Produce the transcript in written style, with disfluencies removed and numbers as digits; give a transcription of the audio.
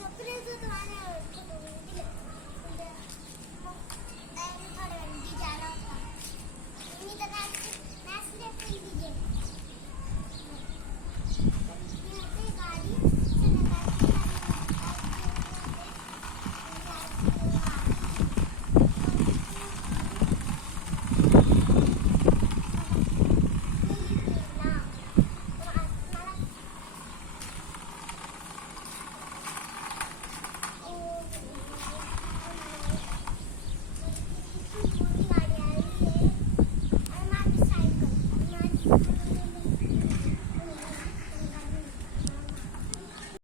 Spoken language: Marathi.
सप्रेस होतं माझ्या फोटो दिले मग थोड्या वेळ DJ आला होता मी तर नाचले पण DJ